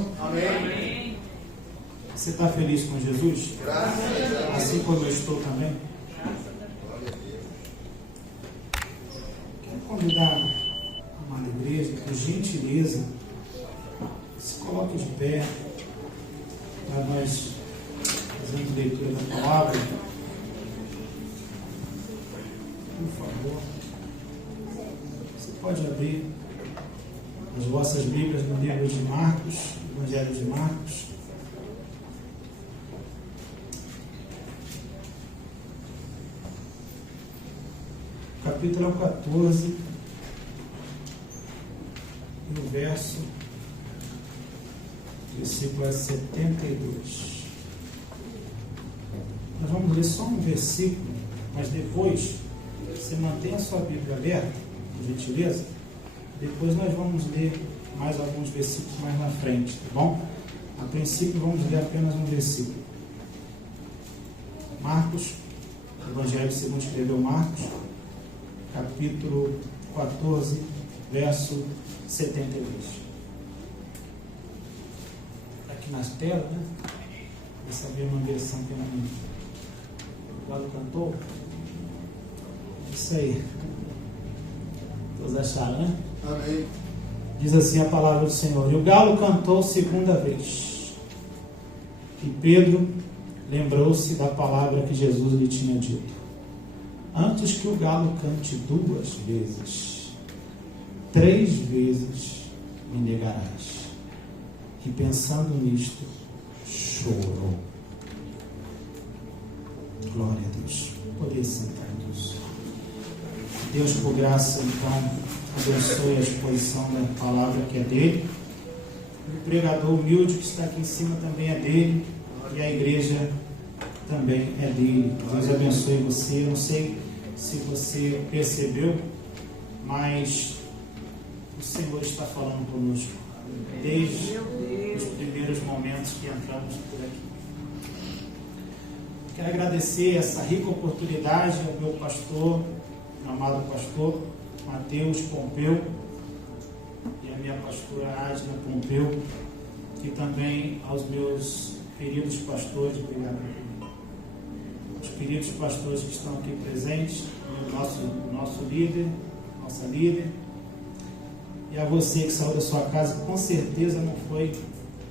Senhor? Amém. Você está feliz com Jesus? Graças a Deus. Assim como eu estou também. Quero convidar a amada igreja, por gentileza, se coloque de pé para nós fazermos leitura da palavra. Por favor, você pode abrir as vossas Bíblias no livro de Marcos, Evangelho de Marcos. Capítulo 14, e o versículo é 72. Nós vamos ler só um versículo, mas depois você mantém a sua Bíblia aberta, por gentileza. Depois nós vamos ler mais alguns versículos mais na frente, tá bom? A princípio vamos ler apenas um versículo. Marcos, Evangelho segundo escreveu Marcos, capítulo 14, verso 72. Aqui nas telas, né? Essa é uma versão que o Galo cantou. Isso aí. Todos acharam, né? Amém. Diz assim a palavra do Senhor: e o galo cantou segunda vez. E Pedro lembrou-se da palavra que Jesus lhe tinha dito: antes que o galo cante 2 vezes, 3 vezes me negarás. E pensando nisto, chorou. Glória a Deus. Poderia sentar, Deus. Deus, por graça, então, abençoe a exposição da palavra que é dele. O pregador humilde que está aqui em cima também é dele. E a igreja também é dele. Deus abençoe você. Eu não sei se você percebeu, mas o Senhor está falando conosco desde os primeiros momentos que entramos por aqui. Quero agradecer essa rica oportunidade ao meu pastor, amado pastor Mateus Pompeu, e a minha pastora Adna Pompeu, e também aos meus queridos pastores. Obrigado. Os queridos pastores que estão aqui presentes, nosso líder, nossa líder, e a você que saiu da sua casa, com certeza não foi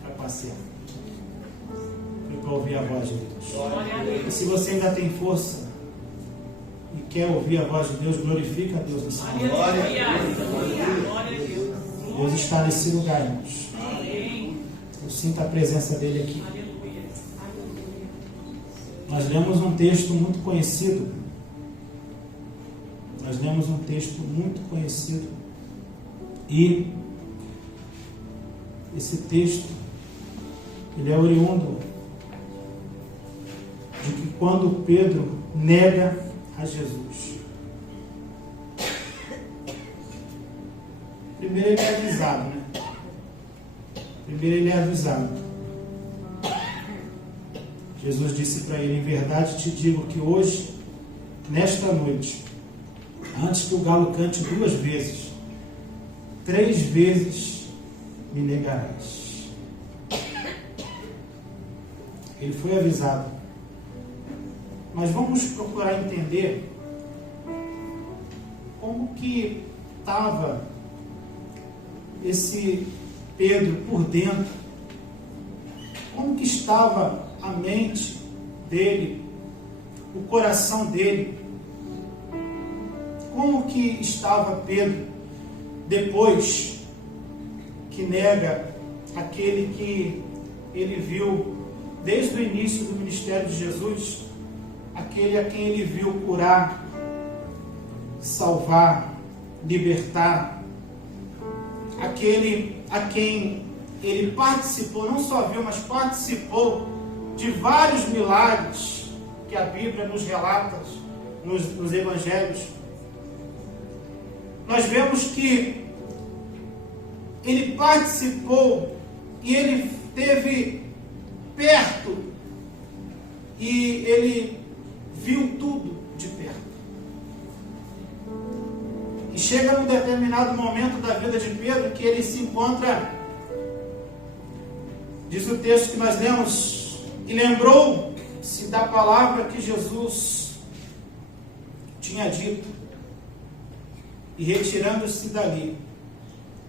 para passear, foi para ouvir a voz de Deus. E se você ainda tem força e quer ouvir a voz de Deus, glorifica a Deus nesse momento. Deus está nesse lugar, irmãos. Eu sinto a presença dele aqui. Nós lemos um texto muito conhecido. E esse texto, ele é oriundo de que quando Pedro nega a Jesus, primeiro ele é avisado, né? Jesus disse para ele: em verdade te digo que hoje, nesta noite, antes que o galo cante 2 vezes, 3 vezes me negarás. Ele foi avisado. Mas vamos procurar entender como que estava esse Pedro por dentro, como que estava a mente dele, o coração dele, como que estava Pedro depois que nega aquele que ele viu desde o início do ministério de Jesus, aquele a quem ele viu curar, salvar, libertar, aquele a quem ele participou, não só viu, mas participou de vários milagres que a Bíblia nos relata nos evangelhos. Nós vemos que ele participou e ele esteve perto e ele viu tudo de perto. E chega num determinado momento da vida de Pedro que ele se encontra Diz o texto que nós lemos: e lembrou-se da palavra que Jesus tinha dito, e retirando-se dali,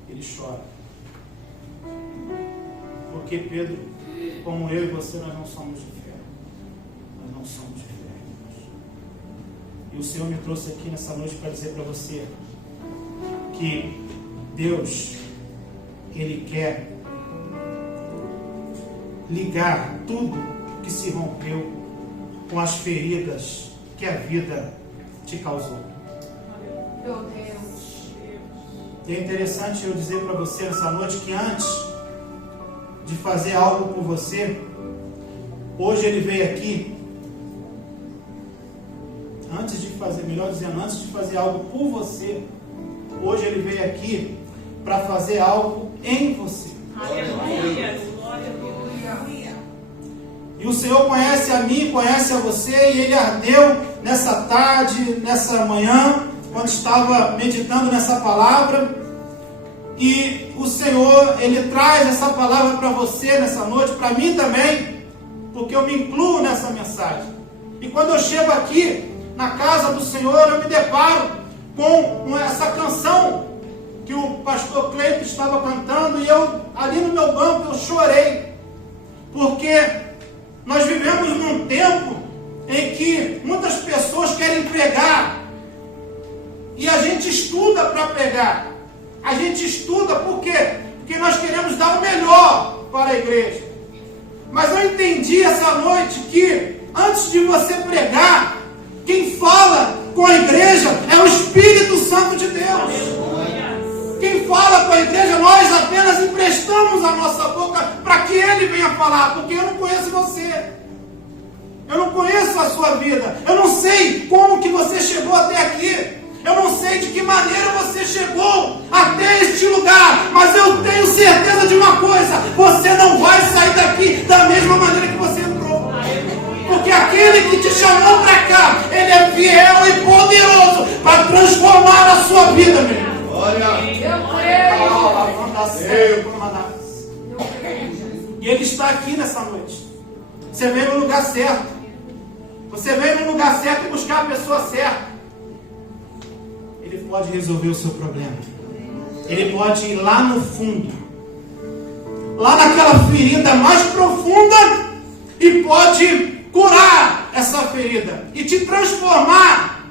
ele chora. Porque Pedro, como eu e você, nós não somos de fé. Nós não somos de fé, irmãos. E o Senhor me trouxe aqui nessa noite para dizer para você que Deus, Ele quer ligar tudo que se rompeu com as feridas que a vida te causou. Meu Deus. E é interessante eu dizer para você nessa noite que antes de fazer algo por você, hoje Ele veio aqui, antes de fazer algo por você, hoje Ele veio aqui para fazer algo em você. Aleluia. E o Senhor conhece a mim, conhece a você, e Ele ardeu nessa tarde, nessa manhã, quando estava meditando nessa palavra. E o Senhor, Ele traz essa palavra para você nessa noite, para mim também, porque eu me incluo nessa mensagem. E quando eu chego aqui, na casa do Senhor, eu me deparo com essa canção que o pastor Cleito estava cantando, e eu, ali no meu banco, eu chorei, porque nós vivemos num tempo em que muitas pessoas querem pregar, e a gente estuda para pregar. A gente estuda por quê? Porque nós queremos dar o melhor para a igreja. Mas eu entendi essa noite que antes de você pregar, quem fala com a igreja é o Espírito Santo de Deus. Quem fala com a igreja, nós apenas emprestamos a nossa boca para que Ele venha falar, porque eu não conheço você. Eu não conheço a sua vida. Eu não sei como que você chegou até aqui. Eu não sei de que maneira você chegou até este lugar, mas eu tenho certeza de uma coisa: você não vai sair daqui da mesma maneira que você entrou. Porque aquele que te chamou para cá, Ele é fiel e poderoso para transformar a sua vida, meu irmão. E Ele está aqui nessa noite. Você veio no lugar certo. Você veio no lugar certo e buscar a pessoa certa. Ele pode resolver o seu problema. Ele pode ir lá no fundo, lá naquela ferida mais profunda, e pode curar essa ferida e te transformar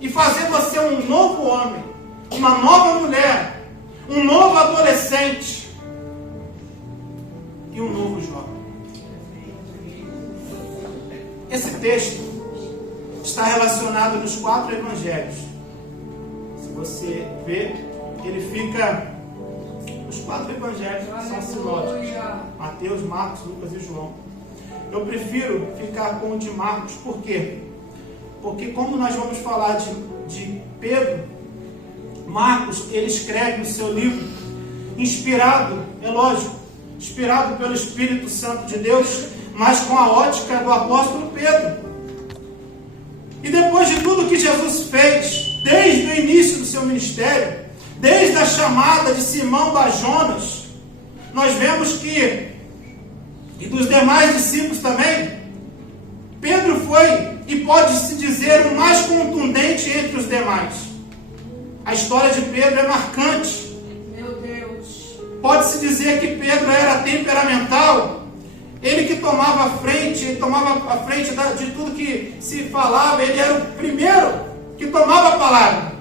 e fazer você um novo homem, uma nova mulher, um novo adolescente e um novo jovem. Esse texto está relacionado nos 4 evangelhos. Se você vê, ele fica... Os 4 evangelhos são sinóticos: Mateus, Marcos, Lucas e João. Eu prefiro ficar com o de Marcos. Por quê? Porque como nós vamos falar de Pedro, Marcos, ele escreve no seu livro, inspirado, é lógico, inspirado pelo Espírito Santo de Deus, mas com a ótica do apóstolo Pedro. E depois de tudo que Jesus fez, desde o início do seu ministério, desde a chamada de Simão Bar-Jonas, nós vemos que, e dos demais discípulos também, Pedro foi, e pode-se dizer, o mais contundente entre os demais. A história de Pedro é marcante. Meu Deus. Pode-se dizer que Pedro era temperamental. Ele que tomava a frente, ele tomava a frente de tudo que se falava. Ele era o primeiro que tomava a palavra.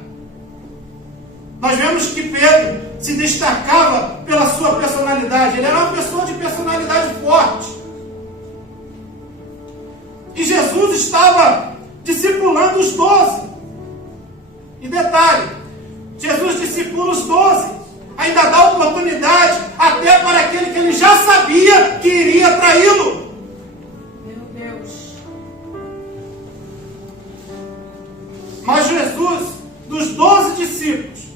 Nós vemos que Pedro se destacava pela sua personalidade. Ele era uma pessoa de personalidade forte. E Jesus estava discipulando os 12. E detalhe, Jesus discipula os 12, ainda dá oportunidade até para aquele que ele já sabia que iria traí-lo. Meu Deus. Mas Jesus, dos 12 discípulos,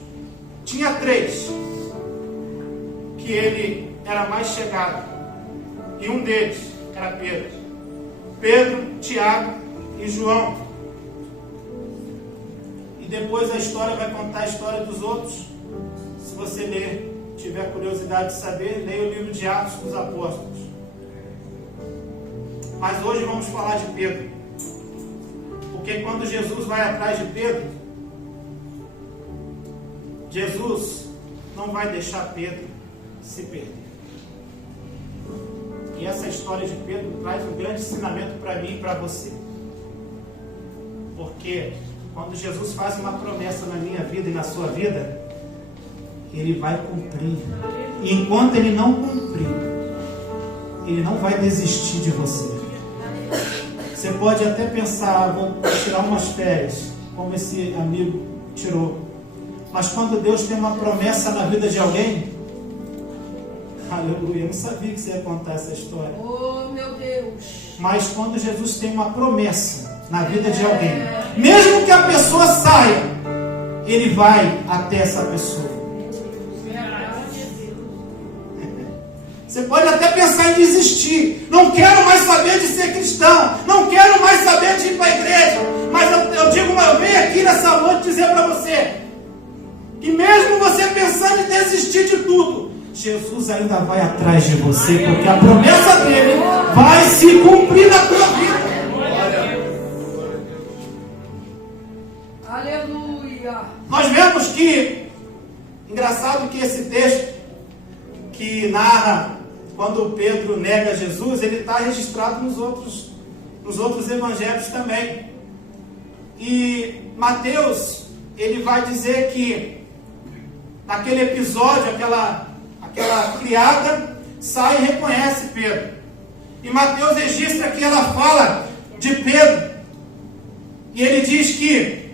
tinha 3 que ele era mais chegado, e um deles era Pedro. Pedro, Tiago e João. E depois a história vai contar a história dos outros. Se você ler tiver curiosidade de saber, leia o livro de Atos dos Apóstolos. Mas hoje vamos falar de Pedro. Porque quando Jesus vai atrás de Pedro, Jesus não vai deixar Pedro se perder. E essa história de Pedro traz um grande ensinamento para mim e para você. Porque quando Jesus faz uma promessa na minha vida e na sua vida, Ele vai cumprir. E enquanto Ele não cumprir, Ele não vai desistir de você. Você pode até pensar, vou tirar umas férias, como esse amigo tirou. Mas quando Deus tem uma promessa na vida de alguém, aleluia, eu não sabia que você ia contar essa história. Oh, meu Deus. Mas quando Jesus tem uma promessa na vida de alguém, mesmo que a pessoa saia, Ele vai até essa pessoa. Você pode até pensar em desistir. Não quero mais saber de ser cristão. Não quero mais saber de ir para a igreja. Mas eu venho aqui nessa noite dizer para você que mesmo você pensando em desistir de tudo, Jesus ainda vai atrás de você, porque a promessa dele vai se cumprir na tua vida. Aleluia. Nós vemos que, engraçado que esse texto que narra quando Pedro nega Jesus, ele está registrado nos outros evangelhos também. E Mateus, ele vai dizer que naquele episódio, aquela criada sai e reconhece Pedro. E Mateus registra que ela fala de Pedro. E ele diz que,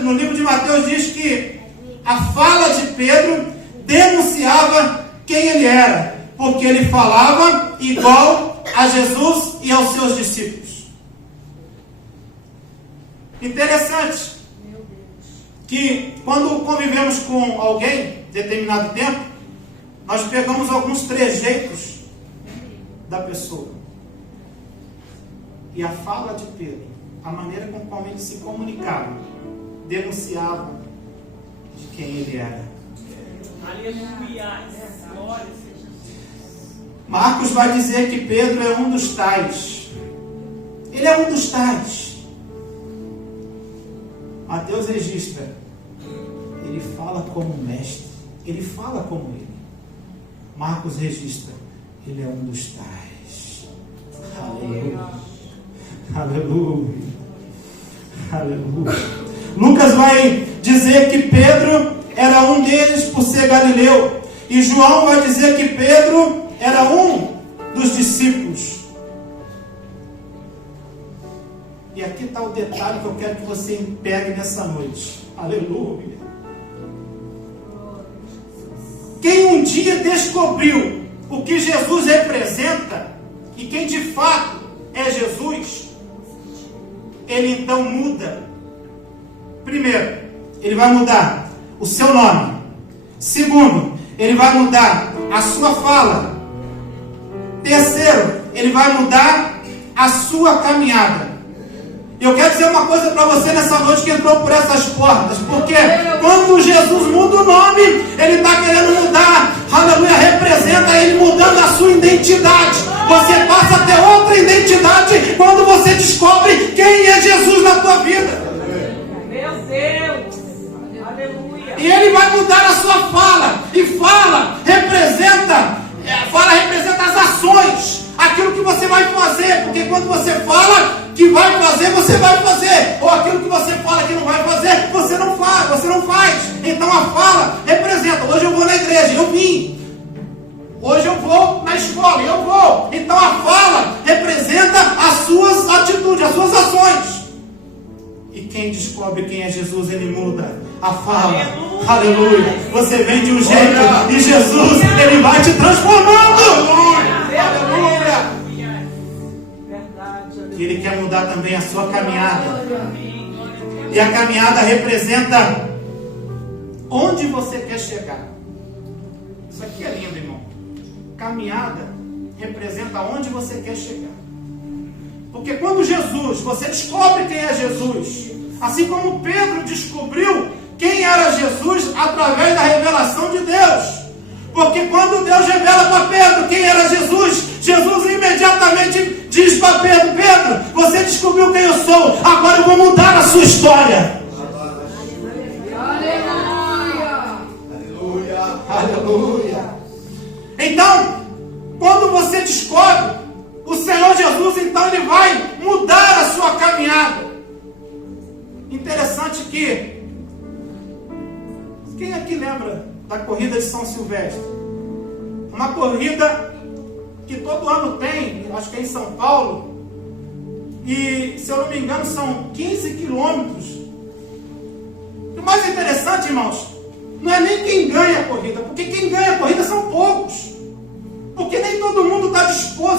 no livro de Mateus diz que a fala de Pedro denunciava quem ele era, porque ele falava igual a Jesus e aos seus discípulos. Interessante que quando convivemos com alguém determinado tempo, nós pegamos alguns trejeitos da pessoa. E a fala de Pedro, a maneira com como ele se comunicava, denunciava de quem ele era. Aleluia. Marcos vai dizer que Pedro é um dos tais. Ele é um dos tais. Mateus registra. Ele fala como mestre. Ele fala como ele. Marcos registra. Ele é um dos tais. Aleluia. Aleluia. Aleluia. Lucas vai dizer que Pedro era um deles por ser galileu. E João vai dizer que Pedro era um dos discípulos. E aqui está o detalhe que eu quero que você pegue nessa noite. Aleluia. Quem um dia descobriu o que Jesus representa e quem de fato é Jesus, ele então muda. Primeiro, ele vai mudar o seu nome. Segundo, ele vai mudar a sua fala. Terceiro, ele vai mudar a sua caminhada. Eu quero dizer uma coisa para você nessa noite que entrou por essas portas, porque quando Jesus muda o nome, ele está querendo mudar, aleluia, representa ele mudando a sua identidade. Você passa a ter outra identidade quando você descobre quem é Jesus na tua vida. Meu Deus, aleluia. E ele vai mudar a sua fala. E fala representa as ações, aquilo que você vai fazer, porque quando você fala que vai fazer, você vai fazer, ou aquilo que você fala que não vai fazer, você não faz. Então a fala representa. Hoje eu vou na igreja, eu vim. Hoje eu vou na escola, eu vou. Então a fala representa as suas atitudes, as suas ações. E quem descobre quem é Jesus, ele muda a fala. Aleluia. Você vem de um jeito e Jesus, ele vai te transformando. Aleluia. E ele quer mudar também a sua caminhada. E a caminhada representa onde você quer chegar. Isso aqui é lindo, irmão. Caminhada representa onde você quer chegar. Porque quando você descobre quem é Jesus, assim como Pedro descobriu quem era Jesus através da revelação de Deus. Porque quando Deus revela para Pedro quem era Jesus, Jesus imediatamente diz para Pedro: Pedro, você descobriu quem eu sou, agora eu vou mudar a sua história. Aleluia. Aleluia. Então, quando você descobre o Senhor Jesus, então Ele vai mudar a sua caminhada. Interessante que, quem aqui lembra da corrida de São Silvestre? Uma corrida que todo ano tem, acho que é em São Paulo, e se eu não me engano são 15 quilômetros. E o mais interessante, irmãos, não é nem quem ganha a corrida, porque quem ganha a corrida são poucos. Porque nem todo mundo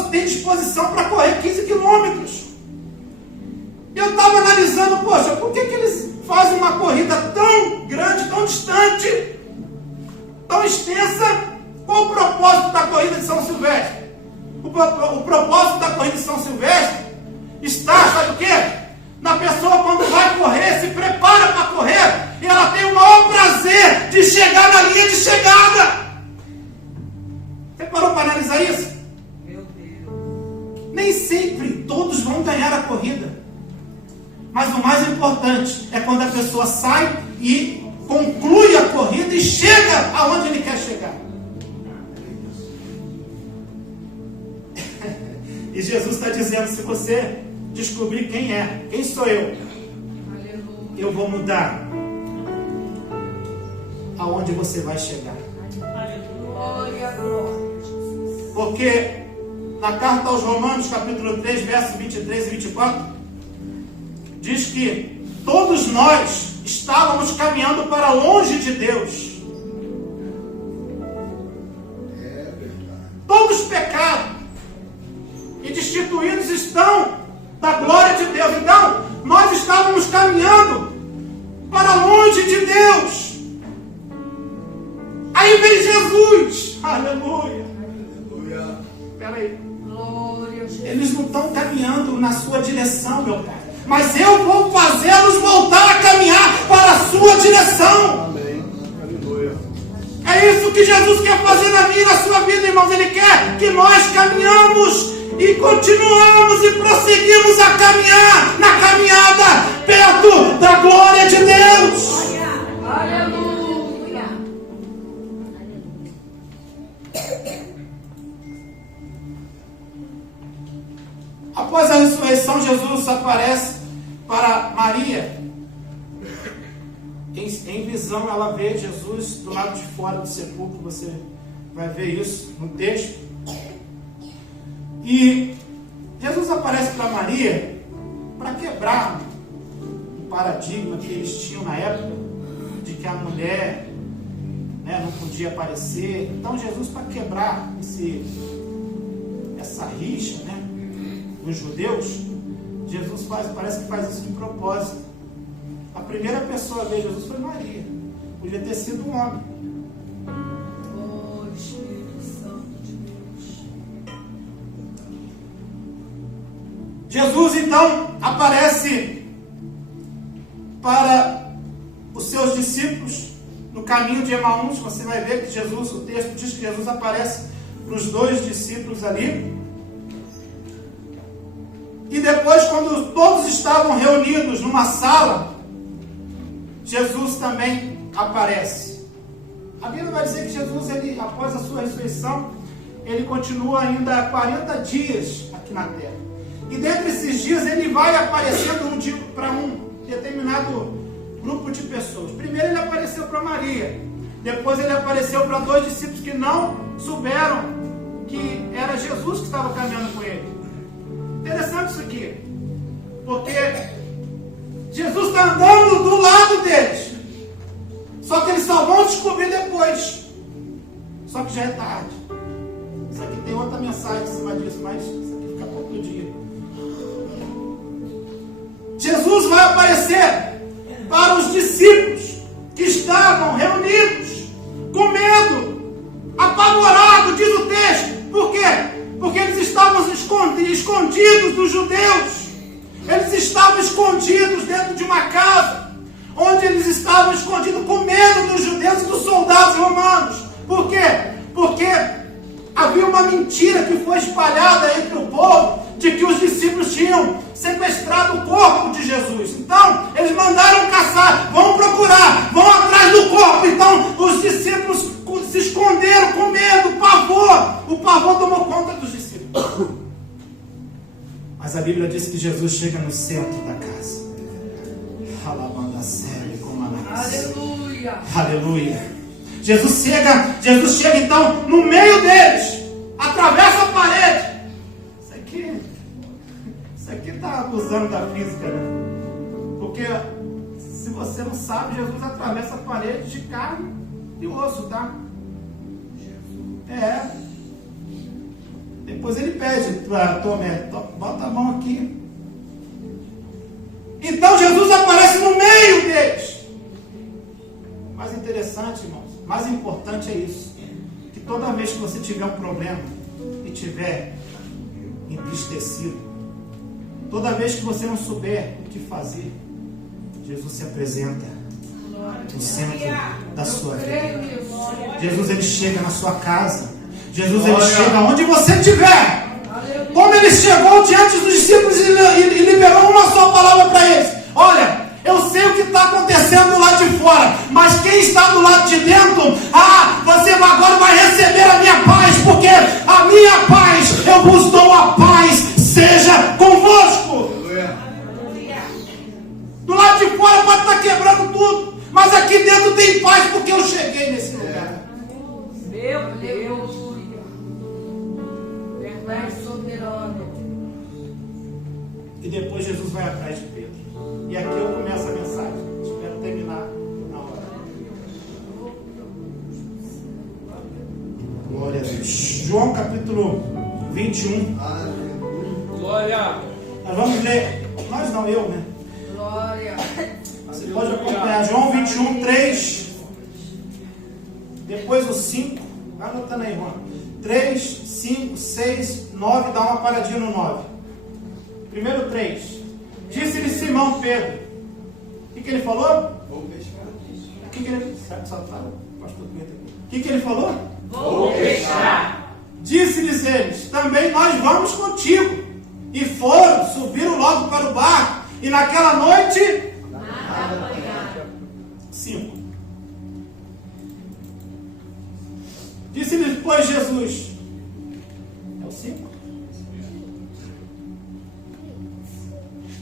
tem disposição para correr 15 quilômetros. Eu estava analisando, poxa, por que eles fazem uma corrida tão grande, tão distante, tão extensa? Qual o propósito da corrida de São Silvestre? O propósito da corrida de São Silvestre está, sabe o quê? Na pessoa, quando vai correr, se prepara para correr, e ela tem o maior prazer de chegar na linha de chegada. Você parou para analisar isso? Meu Deus. Nem sempre todos vão ganhar a corrida. Mas o mais importante é quando a pessoa sai e conclui a corrida e chega aonde ele quer chegar. E Jesus está dizendo: se você descobrir quem sou eu, eu vou mudar aonde você vai chegar. Glória, glória. Porque na carta aos Romanos, capítulo 3, versos 23 e 24, diz que todos nós estávamos caminhando para longe de Deus. Todos pecaram e destituídos estão da glória de Deus. Então, nós estávamos caminhando para longe de Deus. Aí vem Jesus. Aleluia. Espera aí. Glória a Jesus. Eles não estão caminhando na sua direção, meu Pai. Mas eu vou fazê-los voltar a caminhar para a sua direção. Amém. Aleluia. É isso que Jesus quer fazer na minha e na sua vida, irmãos. Ele quer que nós caminhamos e continuamos e prosseguimos a caminhar na caminhada perto da glória de Deus. Aleluia. Após a ressurreição, Jesus aparece para Maria. Em visão, ela vê Jesus do lado de fora do sepulcro. Você vai ver isso no texto. E Jesus aparece para Maria para quebrar um paradigma que eles tinham na época, de que a mulher, não podia aparecer. Então Jesus, para quebrar essa rixa, dos judeus, Jesus parece que faz isso de propósito. A primeira pessoa a ver Jesus foi Maria. Podia ter sido um homem. Oh, Espírito Santo de Deus. Jesus então aparece para os seus discípulos no caminho de Emaús. Você vai ver que Jesus, o texto diz que Jesus aparece para os 2 discípulos ali. E depois, quando todos estavam reunidos numa sala, Jesus também aparece. A Bíblia vai dizer que Jesus, após a sua ressurreição, ele continua ainda 40 dias aqui na terra. E dentre esses dias ele vai aparecendo para um determinado grupo de pessoas. Primeiro ele apareceu para Maria. Depois ele apareceu para 2 discípulos que não souberam que era Jesus que estava caminhando com ele. Interessante isso aqui, porque Jesus está andando do lado deles, só que eles só vão descobrir depois, só que já é tarde. Isso aqui tem outra mensagem em cima disso, mas isso aqui fica para outro dia. Jesus vai aparecer para os discípulos que estavam reunidos, com medo, apavorados, diz o texto. Por quê? Porque eles estavam escondidos dos judeus. Eles estavam escondidos dentro de uma casa, onde eles estavam escondidos com medo dos judeus e dos soldados romanos. Por quê? mentira que foi espalhada entre o povo de que os discípulos tinham sequestrado o corpo de Jesus. Então, eles mandaram caçar, vão procurar, vão atrás do corpo. Então, os discípulos se esconderam com medo, pavor. O pavor tomou conta dos discípulos. Mas a Bíblia diz que Jesus chega no centro da casa. Aleluia. Aleluia. Jesus chega então no meio deles, atravessa a parede. Isso aqui está abusando da física, né? Porque se você não sabe, Jesus atravessa a parede de carne e osso, tá? Depois ele pede para Tomé, bota a mão aqui. Então Jesus aparece no meio deles. O mais interessante, irmãos, mais importante é isso, que toda vez que você tiver um problema e tiver entristecido, toda vez que você não souber o que fazer, Jesus se apresenta no centro da sua vida. Jesus, ele chega na sua casa. Jesus, ele chega onde você estiver. Como ele chegou diante dos discípulos e liberou uma só palavra para eles: olha, eu sei o que está acontecendo lá de fora, mas quem está do lado de dentro, você agora vai receber a minha paz, porque a minha paz, eu vos dou a paz, seja convosco. Do lado de fora pode estar quebrando tudo, mas aqui dentro tem paz, porque eu cheguei nesse lugar. Meu Deus. Verdade soberana. E depois Jesus vai atrás de Pedro. E aqui eu começo a mensagem. Espero terminar na hora. Glória a Deus. João capítulo 21. Glória. Nós vamos ler. Nós não, eu, né? Glória. Você pode acompanhar. João 21, 3. Depois o 5. Vai anotando aí, Juan. 3, 5, 6, 9. Dá uma paradinha no 9. Primeiro 3. Disse-lhe Simão Pedro. O que ele falou? Vou pescar. O que ele... Só fala, pastor Pedro. O que ele falou? Vou pescar. Disse-lhes eles: também nós vamos contigo. E foram, subiram logo para o barco. E naquela noite... 5. Disse-lhes, pois, Jesus... É o 5?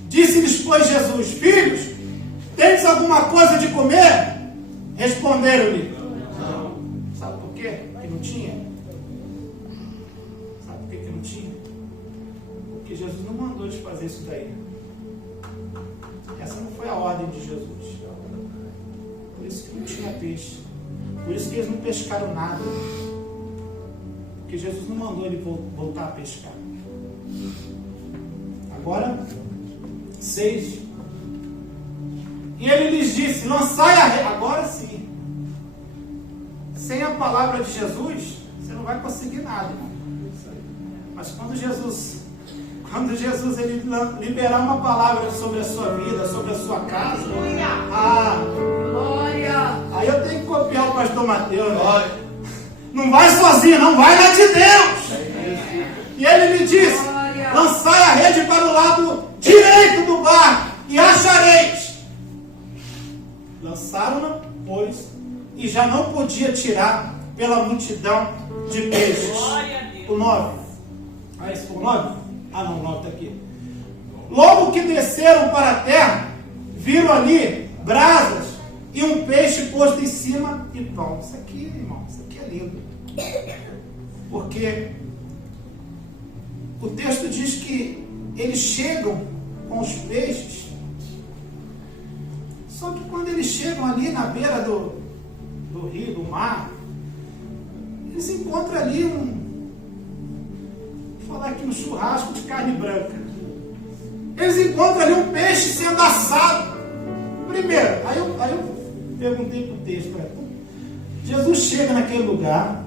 Disse-lhes, pois, Jesus: filhos, tendes alguma coisa de comer? Responderam-lhe: não. Sabe por quê? Que não tinha. Sabe por que não tinha? Porque Jesus não mandou eles fazer isso daí. Essa não foi a ordem de Jesus. Por isso que não tinha peixe. Por isso que eles não pescaram nada. Porque Jesus não mandou ele voltar a pescar. Agora, 6. E ele lhes disse: lançai a rede. Agora sim. Sem a palavra de Jesus, você não vai conseguir nada, irmão. Mas quando Jesus ele liberar uma palavra sobre a sua vida, sobre a sua casa, Glória. aí eu tenho que copiar o pastor Mateus, né? Não vai sozinho, não, vai na de Deus. E ele me disse: lançai a rede para o lado direito do barco e achareis. Lançaram-na, pois, e já não podia tirar pela multidão de peixes. O 9. Esse foi o 9? Não, o 9 está aqui. Logo que desceram para a terra, viram ali brasas e um peixe posto em cima e pão. Isso aqui, irmão, isso aqui é lindo. Porque o texto diz que eles chegam com os peixes. Só que quando eles chegam ali na beira do rio, do mar, eles encontram ali vou falar aqui, um churrasco de carne branca. Eles encontram ali um peixe sendo assado. Primeiro, aí eu perguntei para o texto: Jesus chega naquele lugar,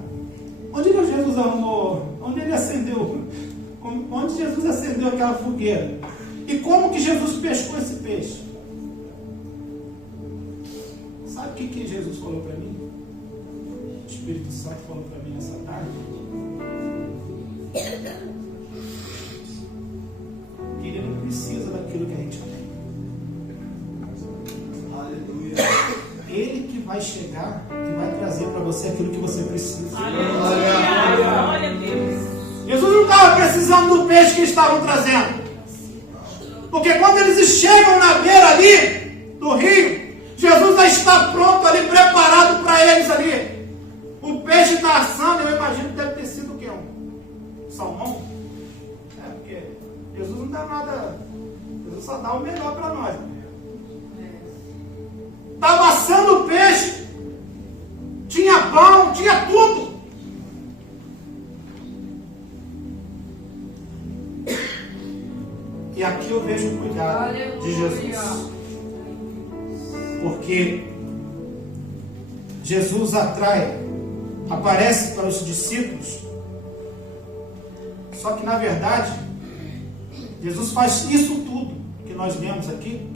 onde Jesus arrumou, onde Jesus acendeu aquela fogueira? E como que Jesus pescou esse peixe? Sabe o que Jesus falou para mim? O Espírito Santo falou para mim nessa tarde. Que Ele não precisa daquilo que a gente tem. Aleluia. Ele que vai chegar e vai trazer para você aquilo que você precisa. Aleluia. Glória a Deus. Jesus não estava precisando do peixe que eles estavam trazendo. Porque quando eles chegam na beira ali do rio, Jesus já está pronto ali, preparado para eles ali. O peixe está assando, eu imagino que deve ter sido o quê? Um salmão? Porque Jesus não dá nada, Jesus só dá o melhor para nós. Estava assando o peixe, tinha pão, tinha tudo. E aqui eu vejo o cuidado de Jesus. Porque Jesus aparece para os discípulos. Só que na verdade, Jesus faz isso tudo que nós vemos aqui.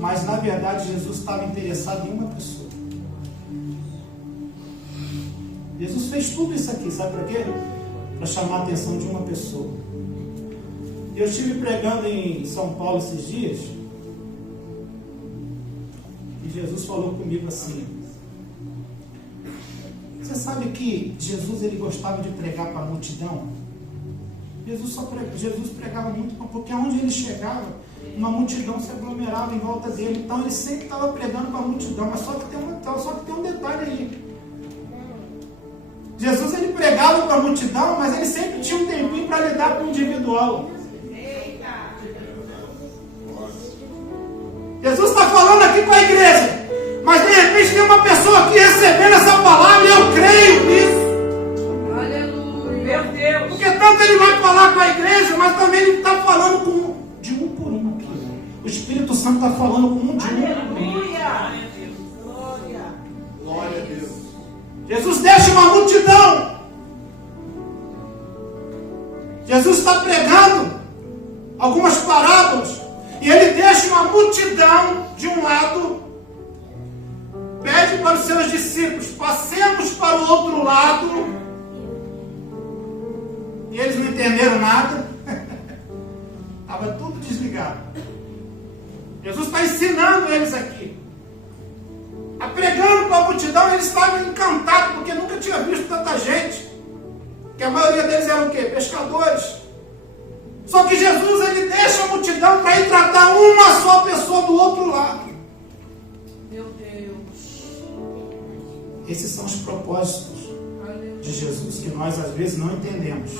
Mas na verdade Jesus estava interessado em uma pessoa. Jesus fez tudo isso aqui, sabe para quê? Para chamar a atenção de uma pessoa. Eu estive pregando em São Paulo esses dias e Jesus falou comigo assim: você sabe que Jesus ele gostava de pregar para a multidão? Jesus pregava muito, porque aonde ele chegava, uma multidão se aglomerava em volta dele. Então ele sempre estava pregando para a multidão. Mas só que tem um detalhe aí. Jesus ele pregava para a multidão, mas ele sempre tinha um tempinho para lidar com o individual. Jesus está falando aqui com a igreja, mas de repente tem uma pessoa aqui recebendo essa palavra e eu creio nisso. Aleluia. Meu Deus. Porque tanto ele vai falar com a igreja, mas também ele está falando de um por um aqui. O Espírito Santo está falando com um de um. Aleluia. Glória. Glória a Deus. Jesus deixa uma multidão. Jesus está pregando algumas parábolas. E ele deixa uma multidão de um lado, pede para os seus discípulos: passemos para o outro lado. E eles não entenderam nada. Estava tudo desligado. Jesus está ensinando eles aqui. Está pregando para a multidão, eles estavam encantados, porque nunca tinha visto tanta gente. Que a maioria deles eram o quê? Pescadores. Só que Jesus ele deixa a multidão para ir tratar uma só pessoa do outro lado. Meu Deus. Esses são os propósitos de Jesus, que nós às vezes não entendemos.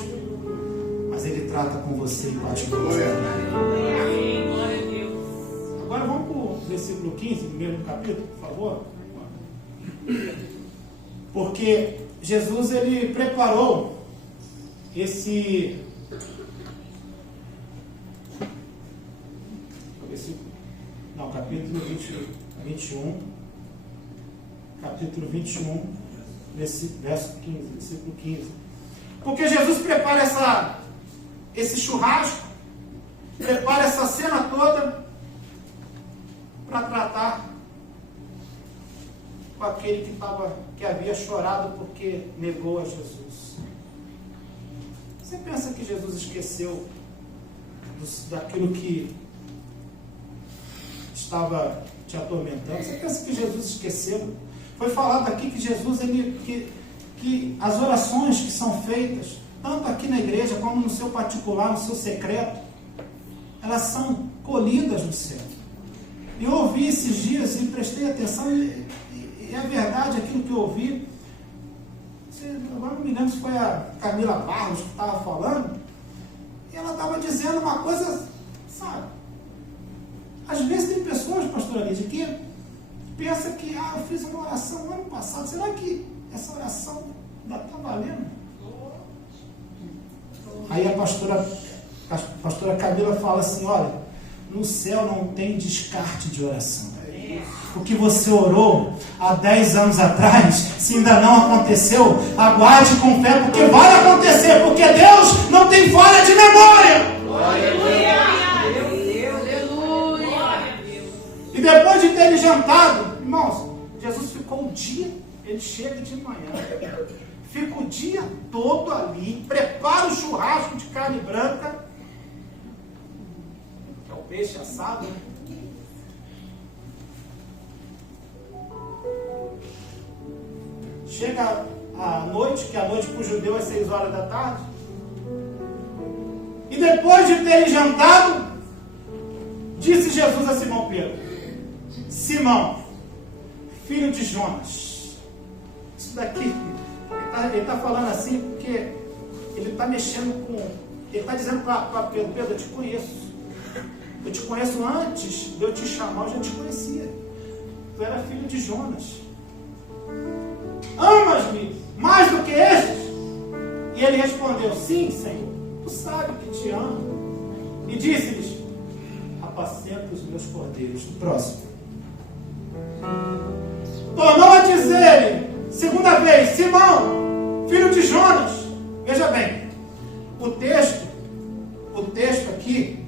Mas ele trata com você em particular. Amém. Glória a Deus. Agora vamos para o versículo 15, do mesmo capítulo, por favor. Porque Jesus ele preparou esse... capítulo 21, capítulo 21, verso 15, versículo 15. Porque Jesus prepara esse churrasco, prepara essa cena toda para tratar com aquele que havia chorado porque negou a Jesus. Você pensa que Jesus esqueceu daquilo que estava te atormentando? Você pensa que Jesus esqueceu? Foi falado aqui que Jesus, que as orações que são feitas, tanto aqui na igreja como no seu particular, no seu secreto, elas são colhidas no céu. Eu ouvi esses dias e prestei atenção e é verdade aquilo que eu ouvi. Agora não me lembro se foi a Camila Barros que estava falando, e ela estava dizendo uma coisa, sabe? Às vezes tem pessoas, pastora Lídia, que pensa que eu fiz uma oração no ano passado. Será que essa oração ainda está valendo? Aí a pastora Camila fala assim: olha, no céu não tem descarte de oração. O que você orou há 10 anos atrás, se ainda não aconteceu, aguarde com fé, porque vai acontecer, porque Deus não tem falha de memória. Aleluia. E depois de ter jantado, irmãos, Jesus ficou um dia, ele chega de manhã, fica o dia todo ali, prepara o churrasco de carne branca, que é o peixe assado, né? Chega a noite, que a noite para o judeu é 6 horas da tarde, e depois de terem jantado, disse Jesus a Simão Pedro: Simão, filho de Jonas. Isso daqui, ele está falando assim porque ele está mexendo com... Ele está dizendo para Pedro: Pedro, eu te conheço. Eu te conheço antes de eu te chamar, eu já te conhecia. Tu era filho de Jonas. Amas-me mais do que estes? E ele respondeu: sim, Senhor, tu sabes que te amo. E disse-lhes: apacenta os meus cordeiros. O próximo. Tornou a dizer-lhe segunda vez: Simão, filho de Jonas. Veja bem, o texto aqui,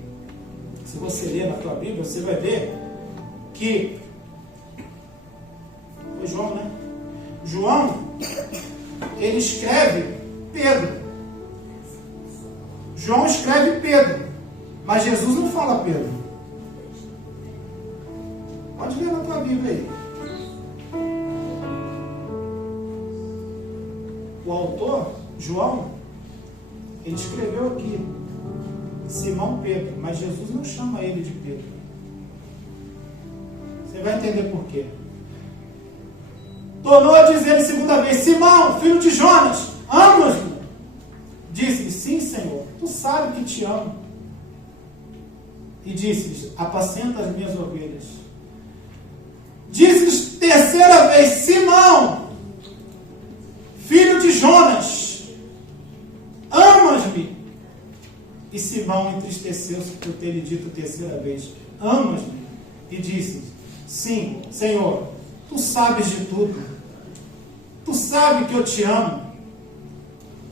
se você ler na tua Bíblia, você vai ver que foi João, né? João, ele escreve Pedro. João escreve Pedro, mas Jesus não fala Pedro. Pode ler na tua Bíblia aí. O autor, João, ele escreveu aqui Simão Pedro, mas Jesus não chama ele de Pedro. Você vai entender por quê. Tornou a dizer segunda vez: Simão, filho de Jonas, amas-me? Disse-lhe: sim, Senhor, tu sabes que te amo. E disse-lhes: apacenta as minhas ovelhas. Disse-lhes terceira vez: Simão, filho de Jonas, amas-me? E Simão entristeceu-se por ter lhe dito terceira vez: amas-me? E disse: sim, Senhor, tu sabes de tudo. Tu sabes que eu te amo.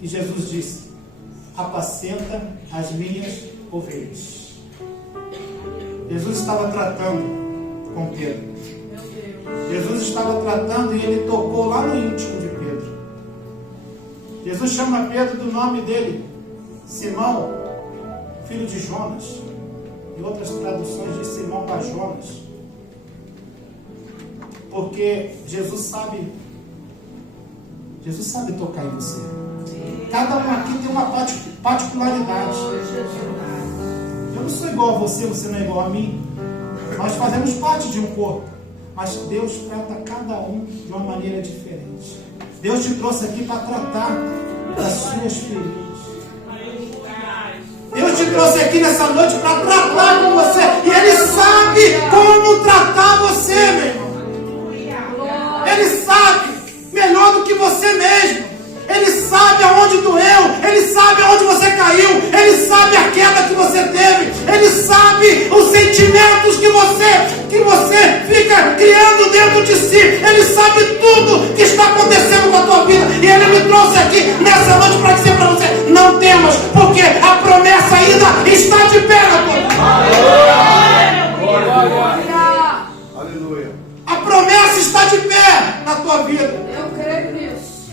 E Jesus disse: apacenta as minhas ovelhas. Jesus estava tratando com Pedro. Jesus estava tratando e ele tocou lá no íntimo de Pedro. Jesus chama Pedro do nome dele: Simão, filho de Jonas. Em outras traduções diz Simão para Jonas. Porque Jesus sabe tocar em você. Cada um aqui tem uma particularidade. Eu não sou igual a você, você não é igual a mim. Nós fazemos parte de um corpo, mas Deus trata cada um de uma maneira diferente. Deus te trouxe aqui para tratar das suas feridas. Deus te trouxe aqui nessa noite para tratar com você. E Ele sabe como tratar você, meu irmão. Ele sabe melhor do que você mesmo. Ele sabe aonde doeu. Ele sabe aonde você caiu. Ele sabe a queda que você teve. Ele sabe os sentimentos que você fica criando dentro de si. Ele sabe tudo que está acontecendo com a tua vida. E Ele me trouxe aqui nessa noite para dizer para você: não temas, porque a promessa ainda está de pé na tua vida. Aleluia. A promessa está de pé na tua vida. Eu creio nisso.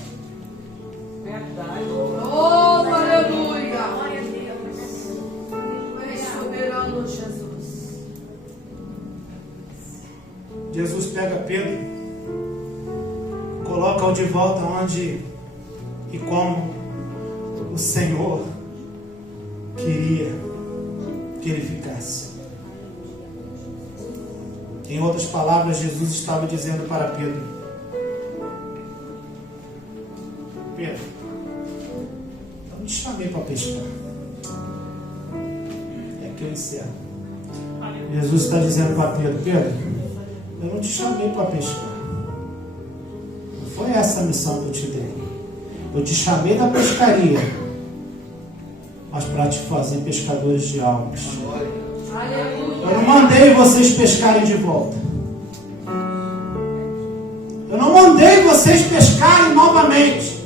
Verdade. Oh, aleluia. Vem soberano Jesus. Jesus pega Pedro, coloca-o de volta onde e como o Senhor queria que ele ficasse. Em outras palavras, Jesus estava dizendo para Pedro: Pedro, eu não te chamei para pescar. É que eu encerro. Jesus está dizendo para Pedro: Pedro, eu não te chamei para pescar. Não foi essa a missão que eu te dei. Eu te chamei da pescaria, mas para te fazer pescadores de almas. Eu não mandei vocês pescarem de volta. Eu não mandei vocês pescarem novamente.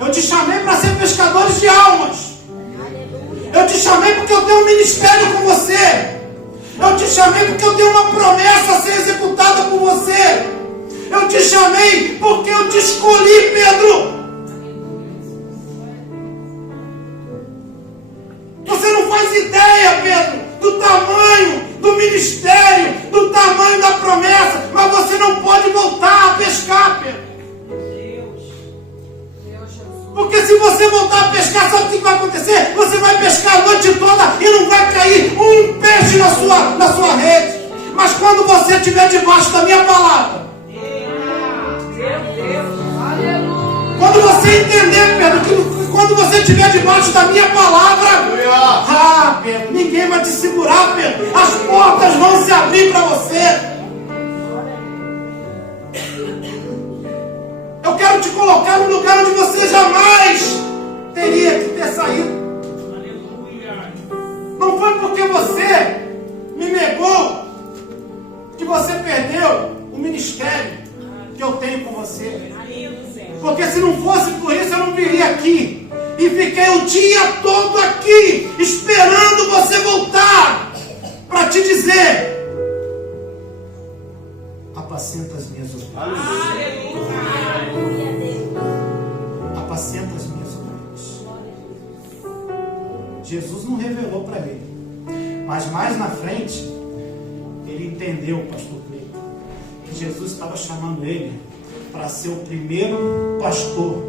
Eu te chamei para ser pescadores de almas. Eu te chamei porque eu tenho um ministério com você. Eu te chamei porque eu tenho uma promessa a ser executada por você. Eu te chamei rei, porque eu te escolhi, Pedro. Você não faz ideia, Pedro, do tamanho do ministério, do tamanho da promessa, mas você não pode voltar a pescar, Pedro. Porque se você voltar a pescar, sabe o que vai acontecer? Você vai pescar a noite toda e não vai cair um peixe na sua rede. Mas quando você estiver debaixo da minha palavra, quando você entender, Pedro, que quando você estiver debaixo da minha palavra, Pedro, ninguém vai te segurar, Pedro. As portas vão se abrir para você. Eu quero te colocar no lugar onde você jamais teria que ter saído. Não foi porque você me negou que você perdeu o ministério que eu tenho com você. Porque se não fosse por isso, eu não viria aqui. E fiquei o dia todo aqui, esperando você voltar, para te dizer: apacenta as minhas ovelhas. Apacenta as minhas ovelhas. Jesus não revelou para ele, mas mais na frente ele entendeu, pastor Cleiton, que Jesus estava chamando ele para ser o primeiro pastor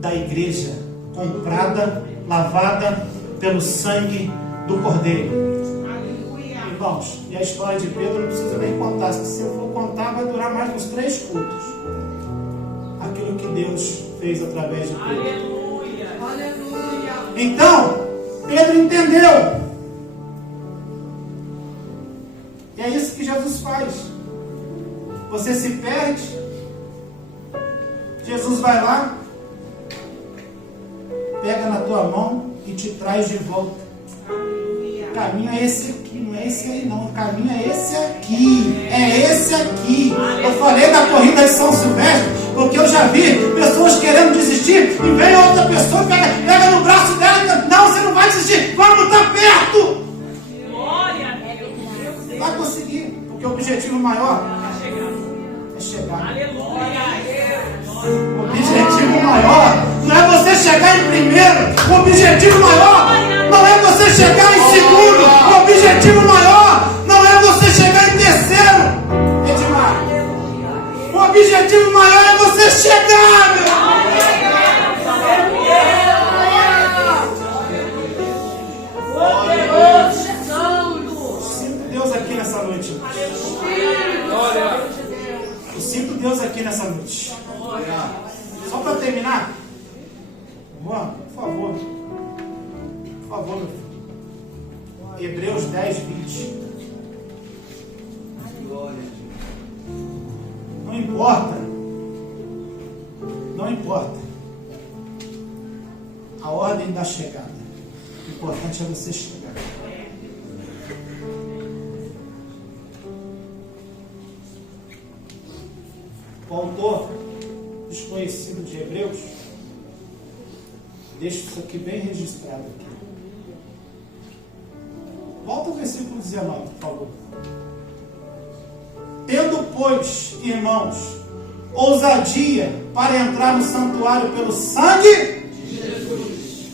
da igreja, comprada, lavada pelo sangue do Cordeiro. Irmãos, e a história de Pedro não precisa nem contar. Se eu for contar, vai durar mais uns 3 cultos. Aquilo que Deus fez através de Pedro. Então, Pedro entendeu. E é isso que Jesus faz. Você se perde, Jesus vai lá, pega na tua mão e te traz de volta. O caminho é esse aqui, não é esse aí não. O caminho é esse aqui. É esse aqui. Eu falei da corrida de São Silvestre, porque eu já vi pessoas querendo desistir e vem outra pessoa, pega no braço dela e diz: não, você não vai desistir, vamos estar perto. Vai conseguir, porque o objetivo maior é chegar. O objetivo maior não é você chegar em primeiro. O objetivo maior não é você chegar em segundo. O objetivo maior não é você chegar em terceiro. Edmar, o objetivo maior é você chegar, meu. Sinto Deus aqui nessa noite. Eu sinto Deus aqui nessa noite. Só para terminar, Juan, por favor, meu filho. Hebreus 10, 20. Não importa a ordem da chegada. O importante é você chegar. O autor desconhecido de Hebreus deixa isso aqui bem registrado aqui. Volta ao versículo 19, por favor. Tendo, pois, irmãos, ousadia para entrar no santuário pelo sangue de Jesus,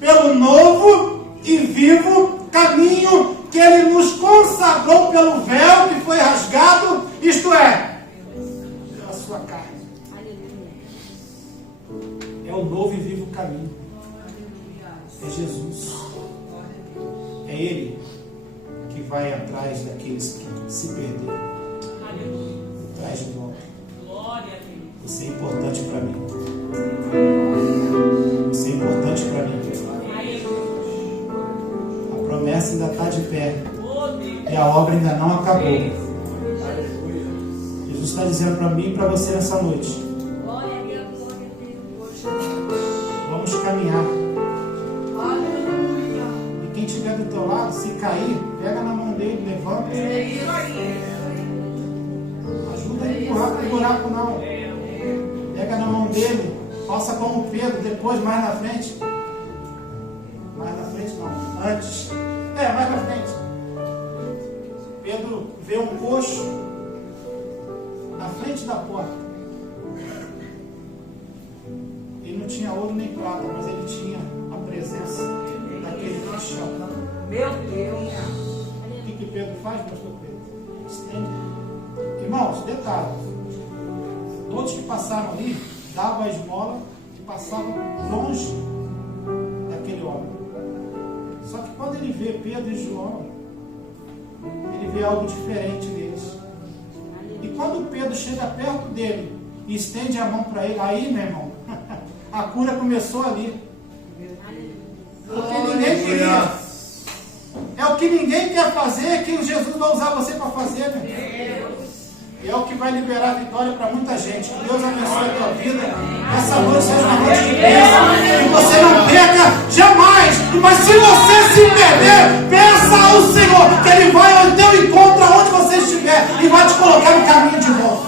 pelo novo e vivo caminho que ele nos consagrou pelo véu que foi rasgado, isto é, pela sua carne. É o novo e vivo caminho. É Jesus. É Ele que vai atrás daqueles que se perderam. Traz de volta. Você é importante para mim. Você é importante para mim. A promessa ainda está de pé. E a obra ainda não acabou. Jesus está dizendo para mim e para você nessa noite: vamos caminhar. E quem estiver do teu lado, se cair, pega na mão dele, levanta. Ajuda ele a empurrar para o buraco, não. Pega na mão dele, faça como Pedro, depois, mais na frente. Mais na frente não, antes. Mais na frente. Pedro vê um coxo na frente da porta. tinha ouro nem prata, mas ele tinha a presença daquele que chama. Meu Deus. O que Pedro faz, pastor Pedro? Estende. Irmãos, detalhe. Todos que passaram ali davam a esmola e passavam longe daquele homem. Só que quando ele vê Pedro e João, ele vê algo diferente neles. E quando Pedro chega perto dele e estende a mão para ele, aí, meu irmão, a cura começou ali. Porque ninguém queria. É o que ninguém quer fazer, que Jesus vai usar você para fazer, meu irmão. E é o que vai liberar a vitória para muita gente. Que Deus abençoe a tua vida. Essa noite seja uma noite de bênção. Que você não perca jamais. Mas se você se perder, peça ao Senhor que Ele vai ao teu encontro aonde você estiver e vai te colocar no caminho de volta.